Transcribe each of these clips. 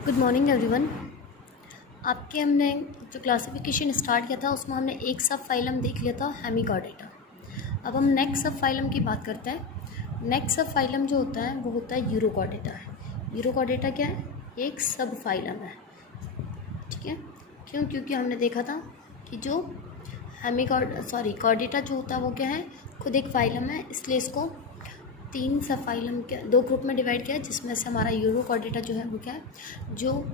Good morning everyone. आपके हमने जो क्लासिफिकेशन स्टार्ट किया था उसमें हमने एक सब फाइलम देख लिया था हेमिकॉर्डेटा। अब हम नेक्स्ट सब फाइलम की बात करते हैं। नेक्स्ट सब फाइलम जो होता है वो होता है यूरोकॉर्डेटा। यूरोकॉर्डेटा क्या है? एक सब फाइलम है। ठीक है, क्यों? क्योंकि हमने देखा था कि जो कॉर्डेटा जो होता है वो क्या है, खुद एक फाइलम है, इसलिए इसको तीन सब फाइलम के दो ग्रुप में डिवाइड किया है, जिसमें से हमारा यूरोकॉर्डेटा जो है वो क्या है, जो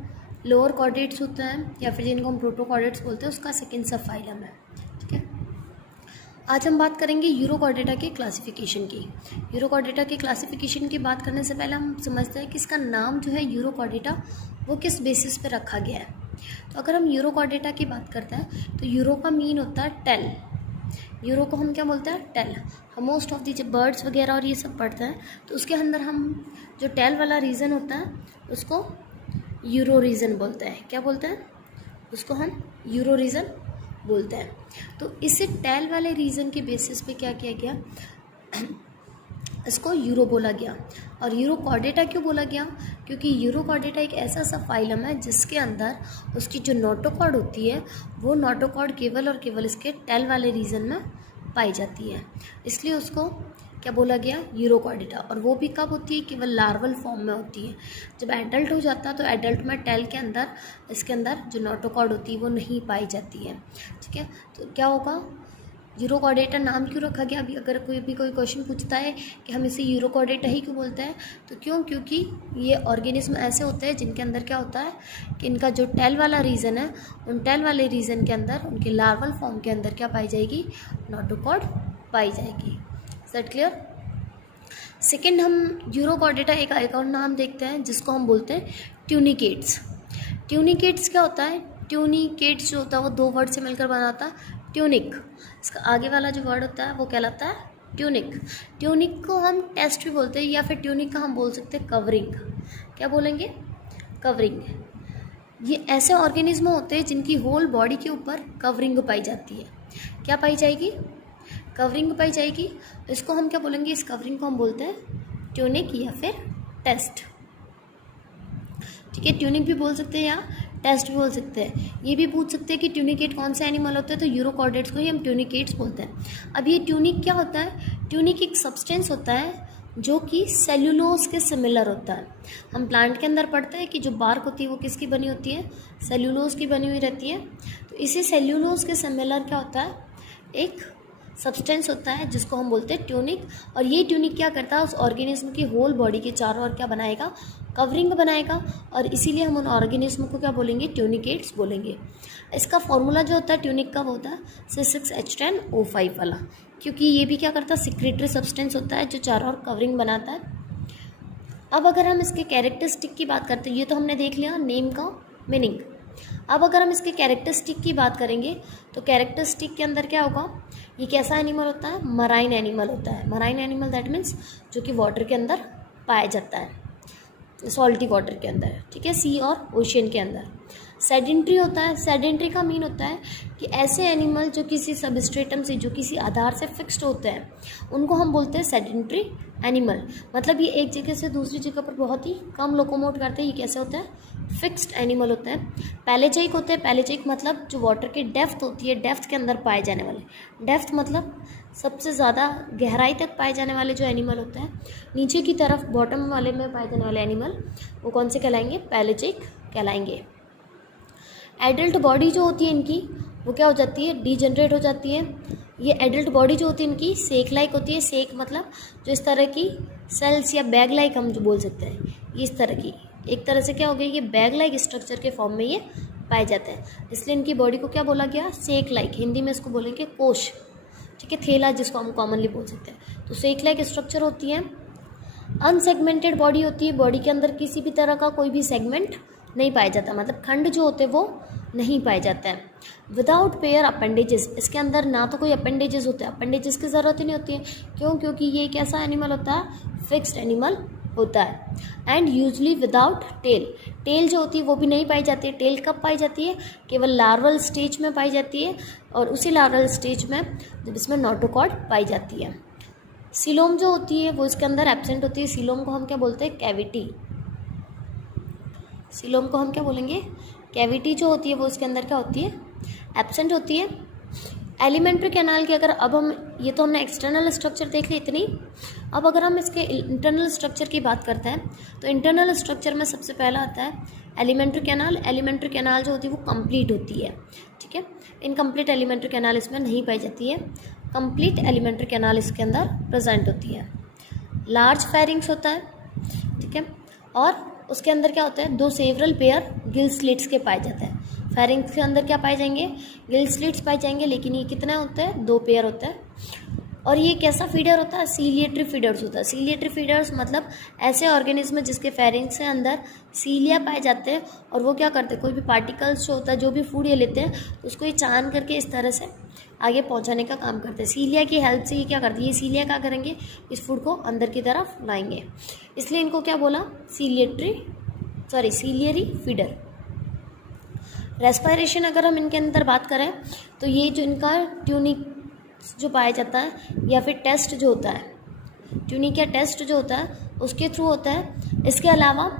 लोअर कॉर्डेट्स होते हैं या फिर जिनको हम प्रोटोकॉर्डेट्स बोलते हैं, उसका सेकंड सब फाइलम है। ठीक है, आज हम बात करेंगे यूरोकॉर्डेटा के क्लासिफिकेशन की। यूरोकॉर्डेटा के क्लासिफिकेशन की बात करने से पहले हम समझते हैं कि इसका नाम जो है यूरोकॉर्डेटा वो किस बेसिस पे रखा गया है। तो अगर हम यूरोकॉर्डेटा की बात करते हैं तो यूरो का मीन होता है टेल। यूरो को हम क्या बोलते हैं? टेल। हम मोस्ट ऑफ दी जब बर्ड्स वगैरह और ये सब पढ़ते हैं तो उसके अंदर हम जो टेल वाला रीजन होता है उसको यूरो रीजन बोलते हैं। क्या बोलते हैं? उसको हम यूरो रीजन बोलते हैं। तो इसे टेल वाले रीजन के बेसिस पे क्या किया गया, इसको यूरो बोला गया। और यूरोकॉर्डेटा क्यों बोला गया? क्योंकि यूरोकॉर्डेटा एक ऐसा सा फाइलम है जिसके अंदर उसकी जो नोटोकॉर्ड होती है वो नोटोकॉर्ड केवल और केवल इसके टेल वाले रीजन में पाई जाती है, इसलिए उसको क्या बोला गया? यूरोकॉर्डेटा। और वो भी कब होती है? केवल लार्वल फॉर्म में होती है। जब एडल्ट हो जाता है तो एडल्ट में टेल के अंदर इसके अंदर जो नोटोकॉर्ड होती है वो नहीं पाई जाती है। ठीक है, तो क्या होगा? यूरोकॉर्डेटा नाम क्यों रखा गया? अभी अगर कोई क्वेश्चन पूछता है कि हम इसे यूरोकॉर्डेटा ही क्यों बोलते हैं, तो क्यों? क्योंकि ये ऑर्गेनिज्म ऐसे होते हैं जिनके अंदर क्या होता है कि इनका जो टेल वाला रीजन है, उन टेल वाले रीजन के अंदर उनके लार्वल फॉर्म के अंदर क्या पाई जाएगी? नोटोकॉर्ड पाई जाएगी। Set clear? सेकेंड, हम यूरोकॉर्डेटा एक और नाम देखते हैं जिसको हम बोलते हैं ट्यूनिकेट्स। ट्यूनिकेट्स क्या होता है? ट्यूनिकेट्स जो होता है वो दो वर्ड से मिलकर बनाता है ट्यूनिक। इसका आगे वाला जो वर्ड होता है वो कहलाता है ट्यूनिक। ट्यूनिक को हम टेस्ट भी बोलते हैं, या फिर ट्यूनिक का हम बोल सकते हैं कवरिंग। क्या बोलेंगे? कवरिंग। ये ऐसे ऑर्गेनिज्म होते हैं जिनकी होल बॉडी के ऊपर कवरिंग पाई जाती है। क्या पाई जाएगी? कवरिंग पाई जाएगी। इसको हम क्या बोलेंगे? इस कवरिंग को हम बोलते हैं ट्यूनिक या फिर टेस्ट। ठीक है, ट्यूनिक भी बोल सकते हैं या टेस्ट भी बोल सकते हैं। ये भी पूछ सकते हैं कि ट्यूनिकेट कौन सा एनिमल होता है, तो यूरोकॉर्डेट्स को ही हम ट्यूनिकेट्स बोलते हैं। अब ये ट्यूनिक क्या होता है? ट्यूनिक एक सब्सटेंस होता है जो कि सेल्यूलोज के सिमिलर होता है। हम प्लांट के अंदर पढ़ते हैं कि जो बार्क होती है वो किसकी बनी होती है? सेल्यूलोज की बनी हुई रहती है। तो इसी सेल्यूलोज के सिमिलर क्या होता है? एक सब्सटेंस होता है जिसको हम बोलते हैं ट्यूनिक। और ये ट्यूनिक क्या करता है? उस ऑर्गेनिज्म की होल बॉडी के चारों ओर क्या बनाएगा? कवरिंग बनाएगा। और इसीलिए हम उन ऑर्गेनिज्म को क्या बोलेंगे? ट्यूनिकेट्स बोलेंगे। इसका फॉर्मूला जो होता है ट्यूनिक का वो होता है C6H10O5 वाला, क्योंकि ये भी क्या करता है? सिक्रेटरी सब्सटेंस होता है जो चारों ओर कवरिंग बनाता है। अब अगर हम इसके कैरेक्टरिस्टिक की बात करते हैं, ये तो हमने देख लिया नेम का मीनिंग। अब अगर हम इसके कैरेक्टरिस्टिक की बात करेंगे तो कैरेक्टरिस्टिक के अंदर क्या होगा? ये कैसा एनिमल होता है? मराइन एनिमल होता है। मराइन एनिमल दैट मीन्स जो कि वाटर के अंदर पाया जाता है, सॉल्टी वाटर के अंदर। ठीक है, सी और ओशियन के अंदर। सेडेंट्री होता है। सेडेंट्री का मीन होता है कि ऐसे एनिमल जो किसी सबस्ट्रेटम से, जो किसी आधार से फिक्स्ड होते हैं, उनको हम बोलते हैं सेडेंट्री एनिमल। मतलब ये एक जगह से दूसरी जगह पर बहुत ही कम लोकोमोट करते हैं। ये कैसे होता है? फिक्स्ड एनिमल होते हैं। पैलेजाइक होते हैं। पैलेजाइक मतलब जो वाटर की डेप्थ होती है, डेप्थ के अंदर पाए जाने वाले। डेप्थ मतलब सबसे ज़्यादा गहराई तक पाए जाने वाले जो एनिमल होते हैं, नीचे की तरफ बॉटम वाले में पाए जाने वाले एनिमल, वो कौन से कहलाएंगे? पैलेजाइक कहलाएंगे। एडल्ट बॉडी जो होती है इनकी वो क्या हो जाती है? डीजनरेट हो जाती है। ये एडल्ट बॉडी जो होती है इनकी सेक लाइक होती है। सेक मतलब जो इस तरह की सेल्स या बैग लाइक हम जो बोल सकते हैं, ये इस तरह की एक तरह से क्या हो गई? ये बैग लाइक स्ट्रक्चर के फॉर्म में ये पाए जाते हैं, इसलिए इनकी बॉडी को क्या बोला गया? सेक लाइक। हिंदी में इसको बोलेंगे कोश। ठीक है, थैला जिसको हम कॉमनली बोल सकते हैं। तो सेक लाइक स्ट्रक्चर होती है। अनसेगमेंटेड बॉडी होती है। बॉडी के अंदर किसी भी तरह का कोई भी सेगमेंट नहीं पाया जाता, मतलब खंड जो होते हैं वो नहीं पाए जाते हैं। Without pair appendages. इसके अंदर ना तो कोई अपेंडेजेस होते हैं, अपेंडेजेस की ज़रूरत ही नहीं होती है। क्यों? क्योंकि ये एक ऐसा एनिमल होता है, फिक्स्ड एनिमल होता है। And usually without tail. Tail जो होती है वो भी नहीं पाई जाती है। टेल कब पाई जाती है? केवल लार्वल स्टेज में पाई जाती है, और उसी लार्वल स्टेज में जब इसमें नोटोकॉर्ड पाई जाती है। सीलोम जो होती है वो इसके अंदर एब्सेंट होती है। सीलोम को हम क्या बोलते हैं? कैविटी। सीलोम को हम क्या बोलेंगे, कैविटी जो होती है वो उसके अंदर क्या होती है, एब्सेंट होती है। एलिमेंट्री कैनाल की अगर अब हम, ये तो हमने एक्सटर्नल स्ट्रक्चर देख ली इतनी, अब अगर हम इसके इंटरनल स्ट्रक्चर की बात करते हैं तो इंटरनल स्ट्रक्चर में सबसे पहला आता है एलिमेंट्री कैनाल। एलिमेंट्री कैनाल जो होती है वो कंप्लीट होती है, ठीक है। इनकम्प्लीट एलिमेंट्री कैनाल इसमें नहीं पाई जाती है, कंप्लीट एलिमेंट्री कैनाल इसके अंदर प्रेजेंट होती है। लार्ज फेरिंग्स होता है, ठीक है, और उसके अंदर क्या होता है, 2 सेवरल पेयर गिल स्लिट्स के पाए जाते हैं। फेरिंग्स के अंदर क्या पाए जाएंगे, गिल स्लिट्स पाए जाएंगे, लेकिन ये कितने होते हैं, 2 पेयर होता है। और ये कैसा फीडर होता है, सीलिएटरी फीडर्स होता है। सीलिएटरी फीडर्स मतलब ऐसे ऑर्गेनिज्म जिसके फेरिंग्स के अंदर सीलिया पाए जाते हैं, और वो क्या करते हैं, कोई भी पार्टिकल्स जो होता है, जो भी फूड ये लेते हैं, तो उसको ये चान करके इस तरह से आगे पहुंचाने का काम करते हैं। सीलिया की हेल्प से ये क्या करती है, ये सीलिया क्या करेंगे, इस फूड को अंदर की तरफ लाएंगे, इसलिए इनको क्या बोला, सीलियरी फीडर। रेस्पिरेशन अगर हम इनके अंदर बात करें तो ये जो इनका ट्यूनिक जो पाया जाता है या फिर टेस्ट जो होता है, ट्यूनिक या टेस्ट जो होता है उसके थ्रू होता है। इसके अलावा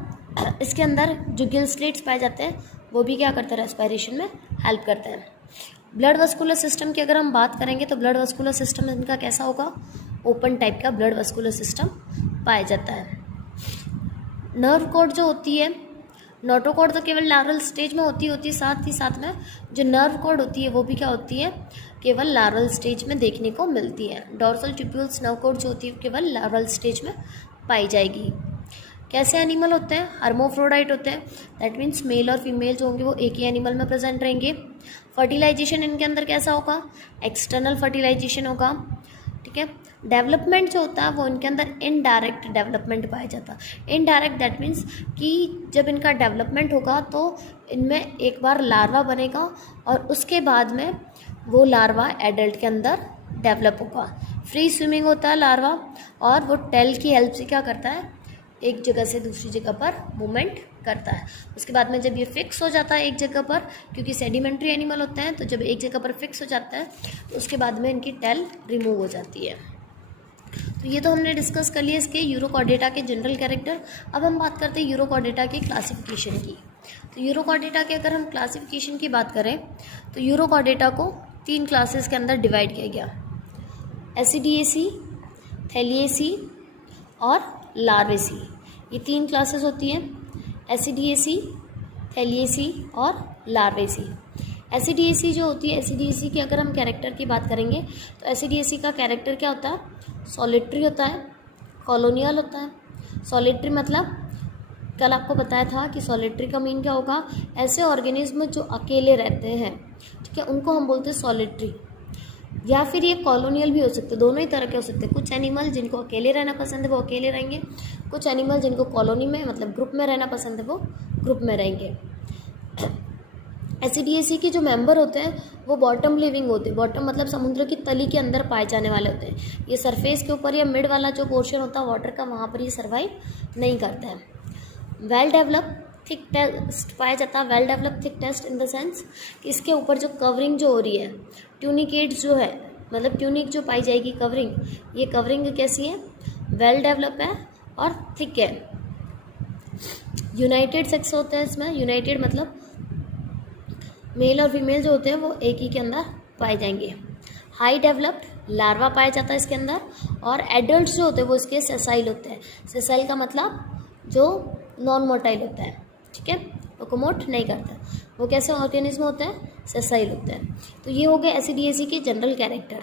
इसके अंदर जो गिल स्लिट्स पाए जाते हैं वो भी क्या करते हैं, रेस्पिरेशन में हेल्प करते हैं। ब्लड वस्कुलर सिस्टम की अगर हम बात करेंगे तो ब्लड वस्कुलर सिस्टम इनका कैसा होगा, ओपन टाइप का ब्लड वस्कुलर सिस्टम पाया जाता है। नर्व कॉर्ड जो होती है, नोटोकॉर्ड तो केवल लार्वल स्टेज में होती है, साथ ही साथ में जो नर्व कॉर्ड होती है वो भी क्या होती है, केवल लार्वल स्टेज में देखने को मिलती है। डोर्सल ट्यूब्यूल्स नर्व कॉर्ड जो होती है केवल लार्वल स्टेज में पाई जाएगी। कैसे एनिमल होते हैं, हर्मोफ्रोडाइट होते हैं, दैट मीन्स मेल और फीमेल जो होंगे वो एक ही एनिमल में प्रेजेंट रहेंगे। फर्टिलाइजेशन इनके अंदर कैसा होगा, एक्सटर्नल फर्टिलाइजेशन होगा, ठीक है। डेवलपमेंट जो होता है वो इनके अंदर इनडायरेक्ट डेवलपमेंट पाया जाता है। इनडायरेक्ट दैट मीन्स कि जब इनका डेवलपमेंट होगा तो इनमें एक बार लार्वा बनेगा और उसके बाद में वो लार्वा एडल्ट के अंदर डेवलप होगा। फ्री स्विमिंग होता है लार्वा, और वो टेल की हेल्प से क्या करता है, एक जगह से दूसरी जगह पर मूवमेंट करता है। उसके बाद में जब ये फिक्स हो जाता है एक जगह पर, क्योंकि सेडिमेंट्री एनिमल होते हैं, तो जब एक जगह पर फिक्स हो जाता है तो उसके बाद में इनकी टेल रिमूव हो जाती है। तो ये तो हमने डिस्कस कर लिया इसके यूरोकॉर्डेटा के जनरल कैरेक्टर। अब हम बात करते हैं यूरोकॉर्डेटा के क्लासिफिकेशन की। तो यूरोकॉर्डेटा के अगर हम क्लासिफिकेशन की बात करें तो यूरोकॉर्डेटा को 3 क्लासेस के अंदर डिवाइड किया गया, एसिडिएसी, थैलिएसी और लार्वेसी। ये 3 क्लासेस होती हैं, एसिडिएसी, थैलिएसी और लार्वेसी। एसिडिएसी जो होती है, एसिडिएसी की अगर हम कैरेक्टर की बात करेंगे तो एसिडिएसी का कैरेक्टर क्या होता है, सॉलिटरी होता है, कॉलोनियल होता है। सॉलिटरी मतलब कल आपको बताया था कि सॉलिटरी का मीन क्या होगा, ऐसे ऑर्गेनिज्म जो अकेले रहते हैं, ठीक है, उनको हम बोलते हैं सॉलिटरी। या फिर ये कॉलोनियल भी हो सकते हैं, दोनों ही तरह के हो सकते हैं। कुछ एनिमल जिनको अकेले रहना पसंद है वो अकेले रहेंगे, कुछ एनिमल जिनको कॉलोनी में मतलब ग्रुप में रहना पसंद है वो ग्रुप में रहेंगे। एसिडिएसी के जो मेंबर होते हैं वो बॉटम लिविंग होते हैं। बॉटम मतलब समुद्र की तली के अंदर पाए जाने वाले होते हैं। ये सरफेस के ऊपर या मिड वाला जो पोर्शन होता है वाटर का, वहाँ पर ये सर्वाइव नहीं करते हैं। वेल डेवलप थिक टेस्ट पाया जाता है। Well develop thick test in the sense कि इसके ऊपर जो कवरिंग जो हो रही है, ट्यूनिकेट जो है, मतलब ट्यूनिक जो पाई जाएगी कवरिंग, ये कवरिंग कैसी है, वेल डेवलप है और थिक है। यूनाइटेड सेक्स होते हैं इसमें। यूनाइटेड मतलब मेल और फीमेल जो होते हैं वो एक ही के अंदर पाए जाएंगे। हाई डेवलप्ड लार्वा पाया जाता है इसके अंदर, और एडल्ट जो होते हैं वो इसके सेसाइल होते हैं। सेसाइल का मतलब जो नॉन मोटाइल होता है, ठीक है, लोकोमोट नहीं करता। वो कैसे ऑर्गेनिज्म होते हैं, सेसाइल होते हैं। तो ये हो गए एसिडिएसी के जनरल कैरेक्टर।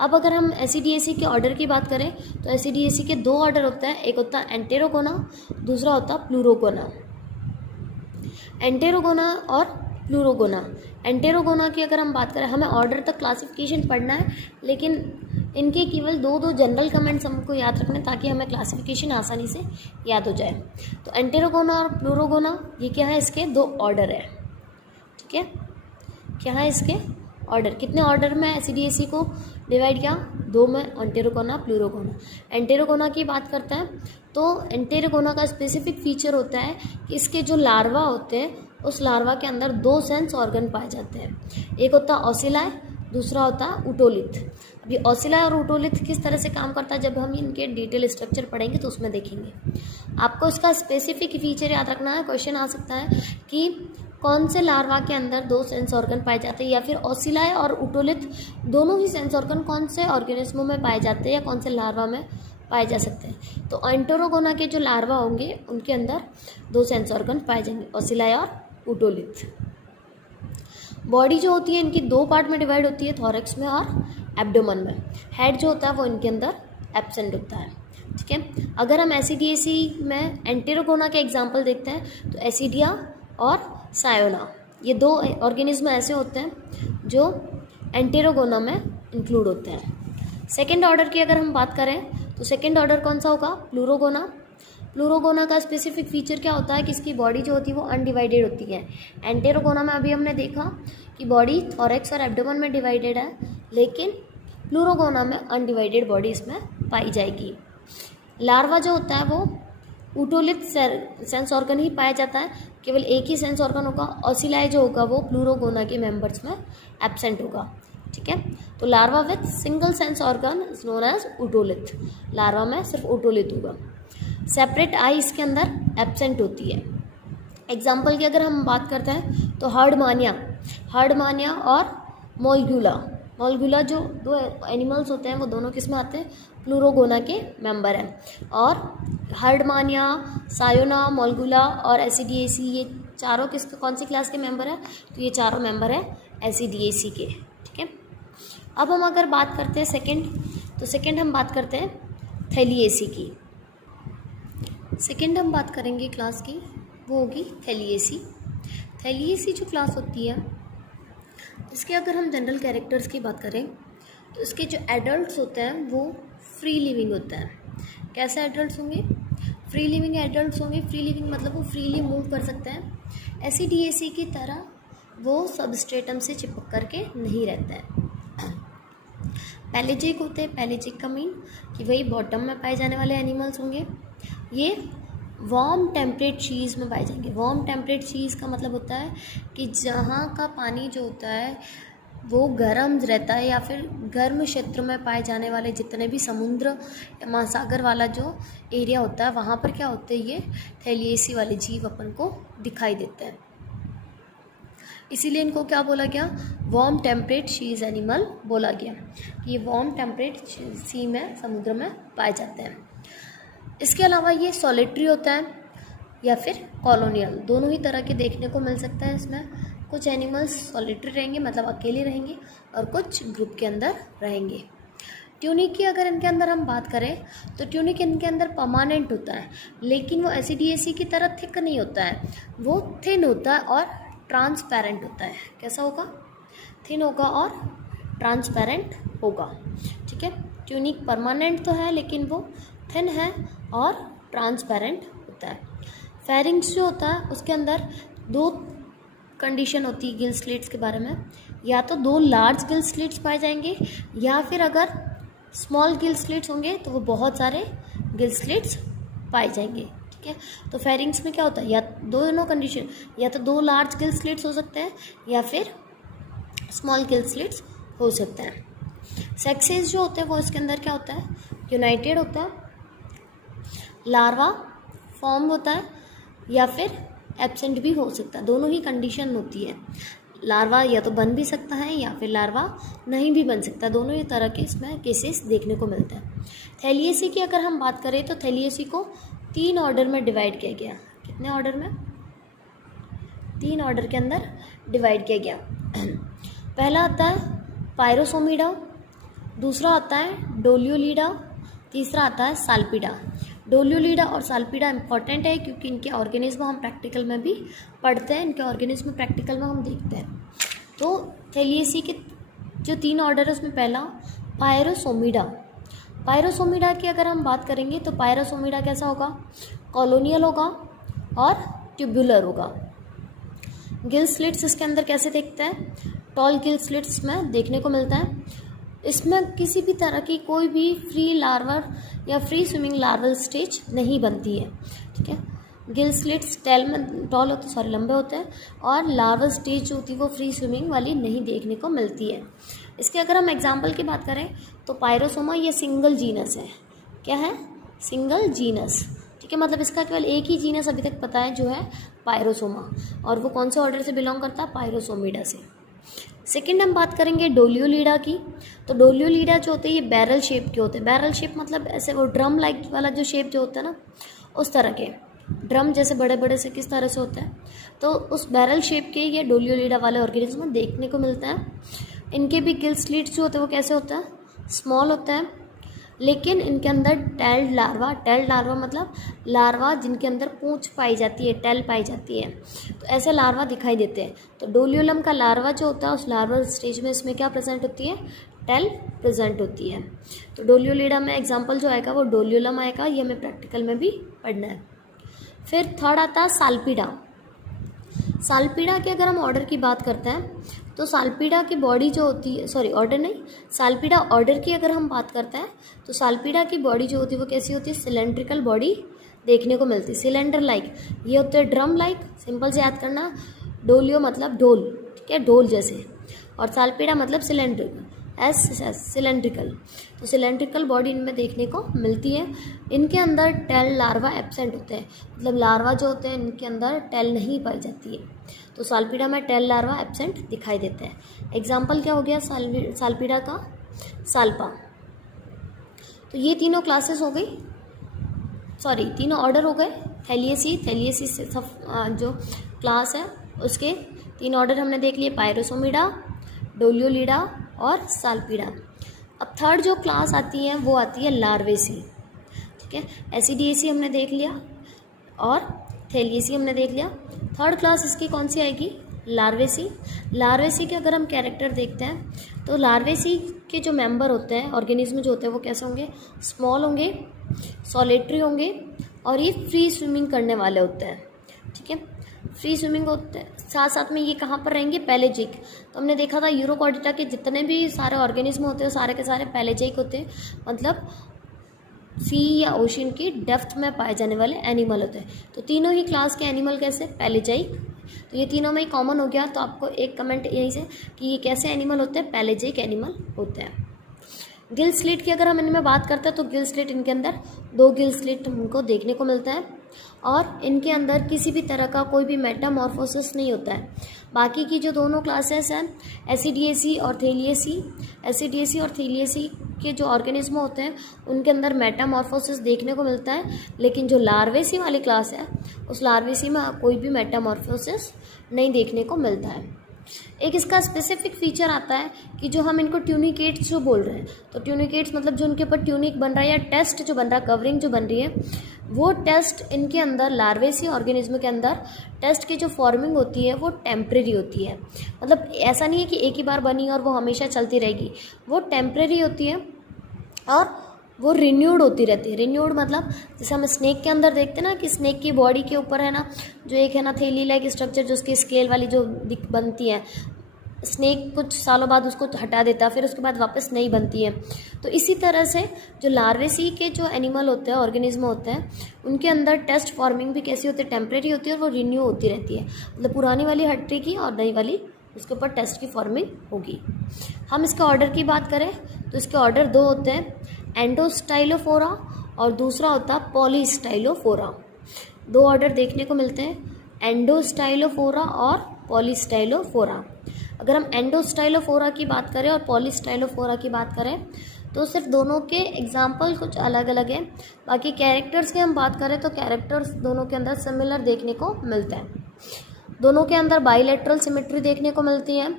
अब अगर हम एसिडिएसी के ऑर्डर की बात करें तो एसिडिएसी के 2 ऑर्डर होते हैं, एक होता है एंटेरोगोना, दूसरा होता है प्लूरोगोना। एंटेरोगोना और प्लूरोगोना। एंटेरोगोना की अगर हम बात करें, हमें ऑर्डर तक क्लासिफिकेशन पढ़ना है, लेकिन इनके केवल 2 जनरल कमेंट्स हमको याद रखने ताकि हमें क्लासिफिकेशन आसानी से याद हो जाए। तो एंटेरोगोना और प्लूरोगोना ये क्या है, इसके 2 ऑर्डर है, ठीक है। क्या है इसके ऑर्डर, कितने ऑर्डर में एसिडिएसी को डिवाइड किया, 2 में, एंटेरोगोना प्लूरोगोना। एंटेरोगोना की बात करते हैं तो एंटेरोगोना का स्पेसिफिक फीचर होता है कि इसके जो लार्वा होते हैं उस लार्वा के अंदर 2 सेंस ऑर्गन पाए जाते हैं। एक होता है ओसिलाई, दूसरा होता है उटोलिथ। अभी ओसिलाई और उटोलिथ किस तरह से काम करता है जब हम इनके डिटेल स्ट्रक्चर पढ़ेंगे तो उसमें देखेंगे। आपको इसका स्पेसिफिक फीचर याद रखना है। क्वेश्चन आ सकता है कि कौन से लार्वा के अंदर 2 सेंस ऑर्गन पाए जाते हैं, या फिर ओसिलाई और उटोलिथ दोनों ही सेंस ऑर्गन कौन से ऑर्गेनिज्मों में पाए जाते हैं या कौन से लार्वा में पाए जा सकते हैं। तो एंटेरोगोना के जो लार्वा होंगे उनके अंदर 2 सेंस ऑर्गन पाए जाएंगे, ओसिलाई और उटोलिथ। बॉडी जो होती है इनकी 2 पार्ट में डिवाइड होती है, थॉरैक्स में और एब्डोमेन में। हेड जो होता है वो इनके अंदर एब्सेंट होता है, ठीक है। अगर हम एसिडिएसी में एंटेरोगोना के एग्जाम्पल देखते हैं तो एसिडिया और सायोना, ये 2 ऑर्गेनिज्म ऐसे होते हैं जो एंटेरोगोना में इंक्लूड होते हैं। सेकेंड ऑर्डर की अगर हम बात करें तो सेकेंड ऑर्डर कौन सा होगा, प्लूरोगोना। प्लूरोगोना का स्पेसिफिक फीचर क्या होता है कि इसकी बॉडी जो होती है वो अनडिवाइडेड होती है। एंटेरोगोना में अभी हमने देखा कि बॉडी थॉरैक्स और एब्डोमेन में डिवाइडेड है, लेकिन प्लूरोगोना में अनडिवाइडेड बॉडी इसमें पाई जाएगी। लार्वा जो होता है वो उटोलिथ सेंस ऑर्गन ही पाया जाता है, केवल एक ही सेंस ऑर्गन होगा। ओसिलाई जो होगा वो प्लूरोगोना के मेंबर्स में एब्सेंट होगा, ठीक है। तो larva with single sense organ is known as otolith, larva में सिर्फ उटोलिथ होगा। सेपरेट आई इसके अंदर एब्सेंट होती है। एग्जाम्पल की अगर हम बात करते हैं तो हर्डमानिया और मोलगुला जो 2 एनिमल्स होते हैं वो दोनों किस में आते हैं, प्लूरोगोना के मेंबर हैं। और हर्डमानिया, सायोना, मोलगुला और एसिडिएसी ये चारों कौन सी क्लास के मेंबर हैं, तो ये चारों मेंबर हैं एसिडिएसी के, ठीक है। अब हम अगर बात करते हैं सेकेंड हम बात करते हैं थैलिएसी की। सेकेंड हम बात करेंगे क्लास की, वो होगी थैलिएसी। थैलिएसी जो क्लास होती है इसके अगर हम जनरल कैरेक्टर्स की बात करें तो इसके जो एडल्ट्स होते हैं वो फ्री लिविंग होते हैं। कैसे एडल्ट्स होंगे, फ्री लिविंग एडल्ट्स होंगे। फ्री लिविंग मतलब वो फ्रीली मूव कर सकते हैं। एसिडिएसी की तरह वो सबस्ट्रेटम से चिपक करके नहीं रहता है। पैलेजिक होते हैं, पैलेजिक का मीन कि वही बॉटम में पाए जाने वाले एनिमल्स होंगे। ये वार्म टेम्परेट सीज़ में पाए जाएंगे। वार्म टेम्परेट सीज़ का मतलब होता है कि जहाँ का पानी जो होता है वो गर्म रहता है, या फिर गर्म क्षेत्र में पाए जाने वाले जितने भी समुद्र या महासागर वाला जो एरिया होता है वहाँ पर क्या होते हैं, ये थैलिएसी वाले जीव अपन को दिखाई देते हैं। इसीलिए इनको क्या बोला गया, वार्म टेम्परेट सीज एनिमल बोला गया। ये वार्म टेम्परेट सी में, समुद्र में पाए जाते हैं। इसके अलावा ये सॉलिटरी होता है या फिर कॉलोनियल, दोनों ही तरह के देखने को मिल सकता है। इसमें कुछ एनिमल्स सॉलिटरी रहेंगे मतलब अकेले रहेंगे, और कुछ ग्रुप के अंदर रहेंगे। ट्यूनिक की अगर इनके अंदर हम बात करें तो ट्यूनिक इनके अंदर परमानेंट होता है, लेकिन वो एसिडिएसी की तरह थिक नहीं होता है, वो थिन होता है और ट्रांसपेरेंट होता है। कैसा होगा, थिन होगा और ट्रांसपेरेंट होगा, ठीक है। ट्यूनिक परमानेंट तो है लेकिन वो थिन है और ट्रांसपेरेंट होता है। फेरिंग्स जो होता है उसके अंदर 2 कंडीशन होती है गिल स्लिट्स के बारे में, या तो 2 लार्ज गिल स्लिट्स पाए जाएंगे, या फिर अगर स्मॉल गिल स्लिट्स होंगे तो वो बहुत सारे गिल स्लिट्स पाए जाएंगे, ठीक है। तो फेरिंग्स में क्या होता है, या दोनों कंडीशन, या तो 2 लार्ज गिल स्लिट्स हो सकते हैं या फिर स्मॉल गिल स्लिट्स हो सकते हैं। सेक्सेस जो होते हैं वो इसके अंदर क्या होता है, यूनाइटेड होता है। लार्वा फॉर्म होता है या फिर एब्सेंट भी हो सकता है, दोनों ही कंडीशन होती है। लार्वा या तो बन भी सकता है या फिर लार्वा नहीं भी बन सकता, दोनों ही तरह के इसमें केसेस देखने को मिलते हैं। थैलिएसी की अगर हम बात करें तो थैलिएसी को 3 ऑर्डर में डिवाइड किया गया। कितने ऑर्डर में, 3 ऑर्डर के अंदर डिवाइड किया गया। पहला आता है पायरोसोमिडा, दूसरा आता है डोलियोलिडा, तीसरा आता है साल्पिडा। डोलियोलिडा और साल्पिडा इंपॉर्टेंट है क्योंकि इनके ऑर्गेनिज्म हम प्रैक्टिकल में भी पढ़ते हैं, इनके ऑर्गेनिज्म प्रैक्टिकल में हम देखते हैं। तो थैलिएसी के जो 3 ऑर्डर है उसमें पहला पायरोसोमिडा। पायरोसोमिडा की अगर हम बात करेंगे तो पायरोसोमिडा कैसा होगा, कॉलोनियल होगा और ट्यूबुलर होगा। गिल स्लिट्स इसके अंदर कैसे देखते हैं, टॉल गिल स्लिट्स में देखने को मिलता है। इसमें किसी भी तरह की कोई भी फ्री लार्वर या फ्री स्विमिंग लार्वल स्टेज नहीं बनती है, ठीक है। गिल स्लिट्स टॉल होते लंबे होते हैं, और लार्वल स्टेज जो होती है वो फ्री स्विमिंग वाली नहीं देखने को मिलती है। इसके अगर हम एग्जाम्पल की बात करें तो पायरोसोमा ये सिंगल जीनस है। क्या है, सिंगल जीनस, ठीक है, मतलब इसका केवल एक ही जीनस अभी तक पता है जो है पायरोसोमा, और वो कौन से ऑर्डर से बिलोंग करता है, पायरोसोमिडा से। सेकंड हम बात करेंगे डोलियोलीडा की। तो डोलियोलीडा जो होते हैं ये बैरल शेप के होते हैं। बैरल शेप मतलब ऐसे वो ड्रम लाइक वाला जो शेप जो होता है ना, उस तरह के ड्रम जैसे बड़े बड़े से किस तरह से होता है, तो उस बैरल शेप के ये डोलियोलीडा वाले ऑर्गेनिज्म देखने को मिलता है। इनके भी गिल स्लिट्स जो होते हैं वो कैसे होता है, स्मॉल होता है, लेकिन इनके अंदर टेल्ड लार्वा मतलब लार्वा जिनके अंदर पूंछ पाई जाती है, टेल पाई जाती है, तो ऐसे लार्वा दिखाई देते हैं। तो डोलियोलम का लार्वा जो होता है उस लार्वा स्टेज में इसमें क्या प्रेजेंट होती है, टेल प्रेजेंट होती है। तो डोलियोलीडा में एग्जाम्पल जो आएगा वो डोलियोलम आएगा, ये हमें प्रैक्टिकल में भी पढ़ना है। फिर थर्ड आता है साल्पीडा। साल्पीडा के अगर हम ऑर्डर की बात करते हैं तो साल्पीडा की बॉडी जो होती है, सॉरी ऑर्डर नहीं, साल्पीडा ऑर्डर की अगर हम बात करते हैं तो साल्पीडा की बॉडी जो होती है वो कैसी होती है, सिलेंड्रिकल बॉडी देखने को मिलती है, सिलेंडर लाइक। ये होते हैं ड्रम लाइक, सिंपल से याद करना, डोलियो मतलब ढोल, ठीक है, ढोल जैसे, और साल्पीडा मतलब सिलेंड्रिकल, सिलेंड्रिकल। तो सिलेंड्रिकल बॉडी इनमें देखने को मिलती है। इनके अंदर टेल लार्वा एब्सेंट होते हैं, मतलब लार्वा जो होते हैं इनके अंदर टेल नहीं पाई जाती है। तो साल्पीडा में टेल लार्वा एब्सेंट दिखाई देते हैं। एग्जाम्पल क्या हो गया साल्पीडा का, साल्पा। तो ये तीनों क्लासेस हो गई, सॉरी तीनों ऑर्डर हो गए। थैलियेसी से जो क्लास है उसके 3 ऑर्डर हमने देख लिए, पायरोसोमिडा, डोलियोलीडा और साल्पीडा। अब थर्ड जो क्लास आती है वो आती है लार्वेसी, ठीक है, एसिडिएसी हमने देख लिया और थैलियेसी हमने देख लिया। थर्ड क्लास इसकी कौन सी आएगी, लार्वेसी। लार्वेसी के अगर हम कैरेक्टर देखते हैं तो लार्वेसी के जो मेंबर होते हैं, ऑर्गेनिज्म जो होते हैं वो कैसे होंगे, स्मॉल होंगे, सॉलिटरी होंगे, और ये फ्री स्विमिंग करने वाले होते हैं, ठीक है, फ्री स्विमिंग होते हैं। साथ साथ में ये कहाँ पर रहेंगे, पैलेजिक। तो हमने देखा था यूरोकॉर्डिटा के जितने भी सारे ऑर्गेनिज्म होते हैं सारे के सारे पैलेजिक होते हैं, मतलब सी या ओशन की डेप्थ में पाए जाने वाले एनिमल होते हैं। तो तीनों ही क्लास के एनिमल कैसे, पैलेजाइक। तो ये तीनों में ही कॉमन हो गया, तो आपको एक कमेंट यहीं से कि ये कैसे एनिमल होते हैं, पैलेजाइक एनिमल होते हैं। गिल स्लिट की अगर हम इनमें बात करते हैं तो गिल स्लिट इनके अंदर 2 गिल स्लिट हमको देखने को मिलता है, और इनके अंदर किसी भी तरह का कोई भी मेटामॉर्फोसिस नहीं होता है। बाकी की जो दोनों क्लासेस हैं, एसिडिएसी और थैलियेसी के जो ऑर्गेनिज्म होते हैं उनके अंदर मेटामॉर्फोसिस देखने को मिलता है, लेकिन जो लार्वेसी वाली क्लास है उस लार्वेसी में कोई भी मेटामॉर्फोसिस नहीं देखने को मिलता है। एक इसका स्पेसिफिक फीचर आता है कि जो हम इनको ट्यूनिकेट्स जो बोल रहे हैं, तो ट्यूनिकेट्स मतलब जो उनके ऊपर ट्यूनिक बन रहा है या टेस्ट जो बन रहा है, कवरिंग जो बन रही है, वो टेस्ट इनके अंदर लार्वेसी ऑर्गेनिज्म के अंदर टेस्ट की जो फॉर्मिंग होती है वो टेम्प्रेरी होती है। मतलब ऐसा नहीं है कि एक ही बार बनी और वो हमेशा चलती रहेगी, वो टेम्प्रेरी होती है और वो रिन्यूड होती रहती है। रिन्यूड मतलब जैसे हम स्नेक के अंदर देखते हैं ना कि स्नेक की बॉडी के ऊपर है ना जो एक है ना थैली लाइक स्ट्रक्चर जो उसकी स्केल वाली जो बनती है, स्नेक कुछ सालों बाद उसको हटा देता है, फिर उसके बाद वापस नहीं बनती है। तो इसी तरह से जो लार्वेसी के जो एनिमल होते हैं, ऑर्गेनिज्म होते हैं, उनके अंदर टेस्ट फॉर्मिंग भी कैसी होती है, टेम्प्रेरी होती है और वो रिन्यू होती रहती है। मतलब पुरानी वाली हटेगी और नई वाली उसके ऊपर टेस्ट की फॉर्मिंग होगी। हम इसके ऑर्डर की बात करें तो इसके ऑर्डर 2 होते हैं, एंडोस्टाइलोफोरा और दूसरा होता है पॉलीस्टाइलोफोरा। 2 ऑर्डर देखने को मिलते हैं, एंडोस्टाइलोफोरा और पॉलीस्टाइलोफोरा। अगर हम एंडोस्टाइलोफोरा की बात करें और पॉलीस्टाइलोफोरा की बात करें तो सिर्फ दोनों के एग्जाम्पल कुछ अलग अलग हैं। बाकी कैरेक्टर्स की हम बात करें तो कैरेक्टर्स दोनों के अंदर सिमिलर देखने को मिलते हैं। दोनों के अंदर बाइलेटरल सिमेट्री देखने को मिलती है,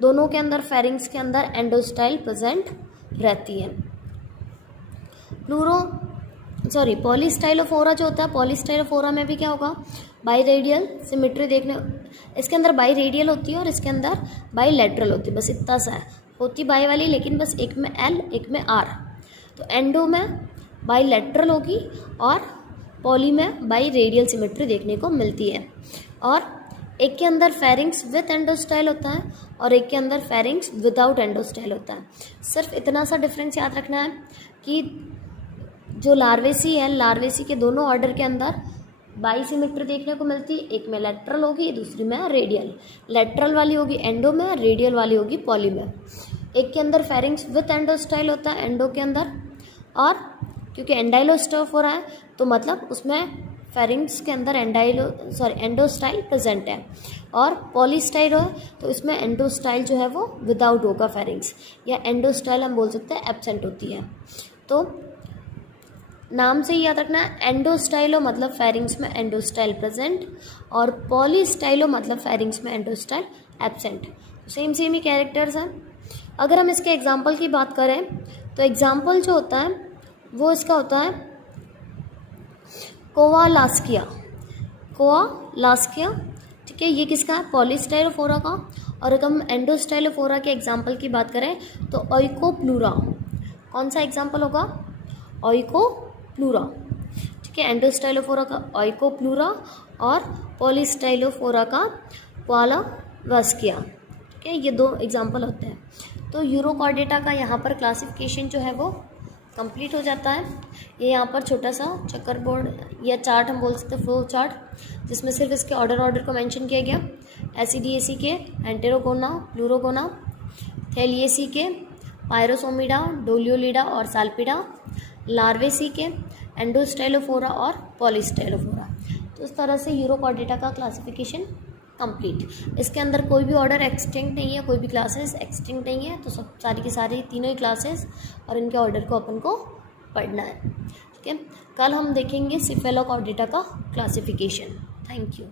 दोनों के अंदर फेरिंग्स के अंदर एंडोस्टाइल प्रेजेंट रहती है। पॉलीस्टाइलोफोरा जो होता है, पॉलीस्टाइलोफोरा में भी क्या होगा, बाई रेडियल सिमेट्री देखने, इसके अंदर बाई रेडियल होती है और इसके अंदर बाई लेटरल होती है, बस इतना सा है, होती बाई वाली लेकिन बस एक में एल एक में आर। तो एंडो में बाई लेटरल होगी और पॉली में बाई रेडियल सिमेट्री देखने को मिलती है। और एक के अंदर फेरिंग्स विथ एंडोस्टाइल होता है और एक के अंदर फेरिंग्स विदाउट एंडोस्टाइल होता है। सिर्फ इतना सा डिफरेंस याद रखना है कि जो लार्वेसी है, लार्वेसी के दोनों ऑर्डर के अंदर बाई सिमेट्री देखने को मिलती है, एक में लेटरल होगी दूसरी में रेडियल। लेटरल वाली होगी एंडो में, रेडियल वाली होगी पॉली में। एक के अंदर फेरिंग्स विथ एंडोस्टाइल होता है एंडो के अंदर, और क्योंकि एंडाइलोस्टफ हो रहा है तो मतलब उसमें फेरिंग्स के अंदर एंडोस्टाइल प्रेजेंट है, और पॉलीस्टाइल हो तो इसमें एंडोस्टाइल जो है वो विदाउट होगा फेरिंग्स, या एंडोस्टाइल हम बोल सकते हैं एब्सेंट होती है। तो नाम से ही याद रखना है, एंडोस्टाइलो मतलब फेरिंग्स में एंडोस्टाइल प्रेजेंट, और पॉलीस्टाइलो मतलब फेरिंग्स में एंडोस्टाइल एब्सेंट। सेम सेम ही कैरेक्टर्स हैं। अगर हम इसके एग्जाम्पल की बात करें तो एग्जाम्पल जो होता है वो इसका होता है कोवालास्किया। कोवालास्किया, ठीक है, ये किसका है? पॉलीस्टाइलोफोरा का। और अगर हम एंडोस्टाइलोफोरा के एग्जाम्पल की बात करें तो ओइकोप्लूरा। कौन सा एग्जाम्पल होगा? ओइकोप्लूरा, ठीक है, एंडोस्टाइलोफोरा का ओइकोप्लूरा और पॉलीस्टाइलोफोरा का कोवालास्किया, ठीक है, ये दो एग्जाम्पल होते हैं। तो यूरोकॉर्डेटा का यहाँ पर क्लासिफिकेशन जो है वो कंप्लीट हो जाता है। ये यहाँ पर छोटा सा चक्कर बोर्ड या चार्ट हम बोल सकते हैं, फ्लो चार्ट, जिसमें सिर्फ इसके ऑर्डर को मेंशन किया गया। एसिडिएसी के एंटेरोगोना, प्लूरोगोना, थेलिएसी के पायरोसोमिडा, डोलियोलिडा और साल्पिडा, लार्वेसी के एंडोस्टाइलोफोरा और पॉलीस्टाइलोफोरा। तो इस तरह से यूरोकॉर्डेटा का क्लासिफिकेशन कंप्लीट। इसके अंदर कोई भी ऑर्डर एक्सटिंक्ट नहीं है, कोई भी क्लासेस एक्सटिंक्ट नहीं है। तो सब सारी की सारी तीनों ही क्लासेस और इनके ऑर्डर को अपन को पढ़ना है, ठीक है। कल हम देखेंगे सिफेलोकॉर्डेटा का क्लासिफिकेशन। Thank you.